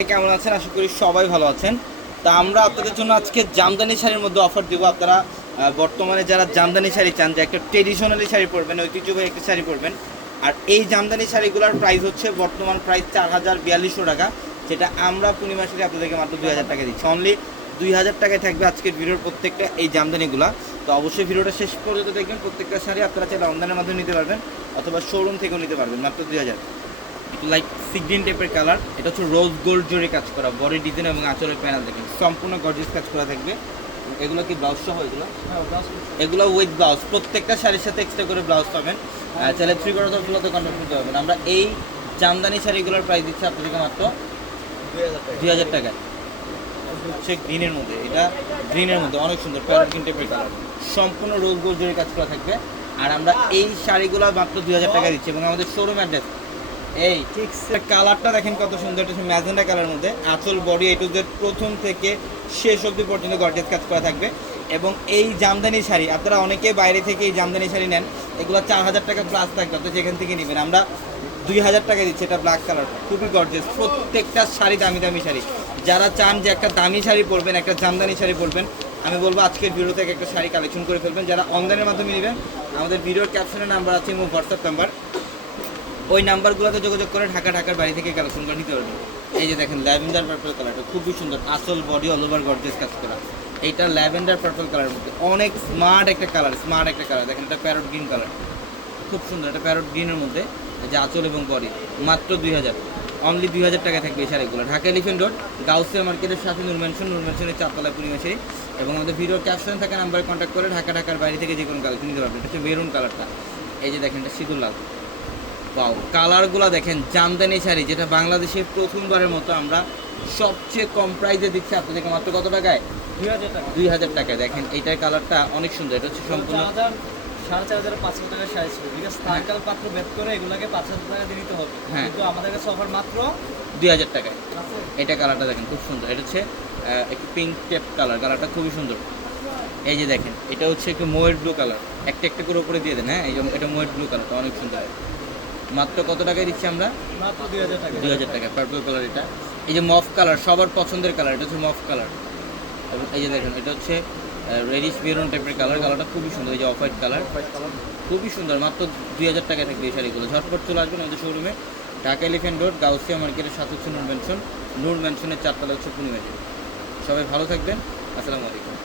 কেমন আছেন? আশা করি সবাই ভালো আছেন। তা আমরা আপনাদের জন্য আজকে জামদানি শাড়ির মধ্যে অফার দিব। আপনারা বর্তমানে যারা জামদানি শাড়ি চান, যে একটা ট্রেডিশনালি শাড়ি পরবেন, ঐতিহ্যবাহী একটা শাড়ি পরবেন, আর এই জামদানি শাড়িগুলোর প্রাইস হচ্ছে বর্তমান প্রাইস চার হাজার বিয়াল্লিশশো টাকা, যেটা আমরা পূর্ণিমা শাড়ি আপনাদেরকে মাত্র দুই হাজার টাকা দিচ্ছি। অনলি দুই হাজার টাকায় থাকবে আজকের ভিডিওর প্রত্যেকটা এই জামদানিগুলা। তো অবশ্যই ভিডিওটা শেষ পর্যন্ত দেখবেন। প্রত্যেকটা শাড়ি আপনারা চাইলে অনলাইনের মাধ্যমে নিতে পারবেন, অথবা শোরুম থেকেও নিতে পারবেন, মাত্র দুই হাজার। লাইক সিগ্রিন টাইপের কালার এটা হচ্ছে রোজ গোল্ড জরি কাজ করা বডি ডিজাইন এবং আঁচলের প্যানেল দেখেন সম্পূর্ণ গর্জিয়াস কাজ করা থাকবে। এগুলো কি ব্লাউজ সহ এগুলো? এগুলো উইথ ব্লাউজ প্রত্যেকটা শাড়ির সাথে এক্সট্রা করে ব্লাউজ পাবেন। আহ, চাইলে থ্রি কোয়ার্টার গুলোতে কনভার্ট করতে পারবেন। আমরা এই জামদানি শাড়িগুলোর প্রাইস দিচ্ছি আপনাদেরকে মাত্র দুই হাজার টাকা। হচ্ছে গ্রিনের মধ্যে এটা গ্রিনের মধ্যে অনেক সুন্দর প্যারট গ্রিন টাইপের কালার সম্পূর্ণ রোজ গোল্ড জরি কাজ করা থাকবে। আর আমরা এই শাড়িগুলো মাত্র দুই হাজার টাকা দিচ্ছি এবং আমাদের শোরুম অ্যাড্রেস এই ঠিক কালারটা দেখেন কত সুন্দর, এটা ম্যাজেন্ডা কালারের মধ্যে। আঁচল বডি এ টু প্রথম থেকে শেষ অবধি পর্যন্ত গর্জেস কাজ করা থাকবে। এবং এই জামদানি শাড়ি, আপনারা অনেকে বাইরে থেকে এই জামদানি শাড়ি নেন, এগুলো চার হাজার টাকা প্লাস থাকবে, আপনি যেখান থেকে নেবেন। আমরা দুই হাজার টাকা দিচ্ছি এটা ব্ল্যাক কালার খুবই গর্জেস প্রত্যেকটা শাড়ি দামি দামি শাড়ি। যারা চান যে একটা দামি শাড়ি পরবেন, একটা জামদানি শাড়ি পরবেন, আমি বলব আজকের ভিডিও থেকে একটা শাড়ি কালেকশন করে ফেলবেন। যারা অনলাইনের মাধ্যমে নেবেন, আমাদের ভিডিওর ক্যাপশনের নাম্বার আছে, এবং হোয়াটসঅ্যাপ নাম্বার ওই নাম্বারগুলোতে যোগাযোগ করে ঢাকা, ঢাকার বাড়ি থেকে কালেকশন করে নিতে পারবেন। এই যে দেখেন, ল্যাভেন্ডার পার্পল কালারটা খুবই সুন্দর, আসল বডি অল ওভার গর্জেস কাজ করা। এইটা ল্যাভেন্ডার পার্পল কালারের মধ্যে অনেক স্মার্ট একটা কালার স্মার্ট একটা কালার দেখেন, এটা প্যারট গ্রিন কালার খুব সুন্দর, এটা প্যারট গ্রিনের মধ্যে যে আঁচল এবং বডি মাত্র দুই হাজার। অনলি দুই হাজার টাকা থাকবে এই শাড়িগুলো। ঢাকা এলিফেন্ট রোড গাউসিয়া মার্কেটের সাথে নূর ম্যানশন নূর ম্যানশনের চারতলা পূর্ণিমা শাড়ি এবং আমাদের ভিডিওর ক্যাপশনে থাকা নাম্বারে কন্ট্যাক্ট করে ঢাকা, ঢাকার বাইরে থেকে যে কোনো কালেকশন নিতে পারবেন। এটা হচ্ছে মেরুন কালারটা এই যে দেখেন, এটা সিঁদুর লাল। পাও কালারগুলো দেখেন জামদানি শাড়ি যেটা বাংলাদেশে প্রথমবারের মতো আমরা সবচেয়ে কম প্রাইসে দিচ্ছি আপনাদেরকে মাত্র কত টাকায়? দুই হাজার টাকায় দেখেন এইটার কালারটা অনেক সুন্দর এটা হচ্ছে সম্পূর্ণ সাড়ে চার হাজার পাঁচশো টাকার সাইজ ছিল ঠিক আছে? সার্কাল পাত্র বেদ করে এগুলাকে পাঁচ হাজার টাকা দিয়ে নিতে হবে। হ্যাঁ। কিন্তু আমাদের কাছে অফার মাত্র দুই হাজার টাকায়। এটা কালারটা দেখেন খুব সুন্দর এটা হচ্ছে একটু পিঙ্ক টেপ কালার কালারটা খুবই সুন্দর। এই যে দেখেন এটা হচ্ছে একটু মোয়ের ব্লু কালার একটা একটা করে উপরে দিয়ে দেন হ্যাঁ? এই এটা মোয়ের ব্লু কালারটা অনেক সুন্দর। মাত্র কত টাকায় দিচ্ছি আমরা? মাত্র দুই হাজার টাকা। দুই হাজার টাকা পার্পল কালার এটা। এই যে মফ কালার সবার পছন্দের কালার এটা হচ্ছে মফ কালার এবং এই যে দেখেন এটা হচ্ছে রেডিশ মেরুন টাইপের কালার কালারটা খুবই সুন্দর এই যে অফ হোয়াইট কালার খুবই সুন্দর মাত্র দুই হাজার টাকা থাকবে এই শাড়িগুলো। ঝটপট চলে আসবেন আমাদের শোরুমে ঢাকা এলিফেন্ট রোড গাউসিয়া মার্কেটের সাথে হচ্ছে নূর ম্যানশন নূর ম্যানশনের চারতলা হচ্ছে পূর্ণিমা সবাই ভালো থাকবেন। আসসালামু আলাইকুম।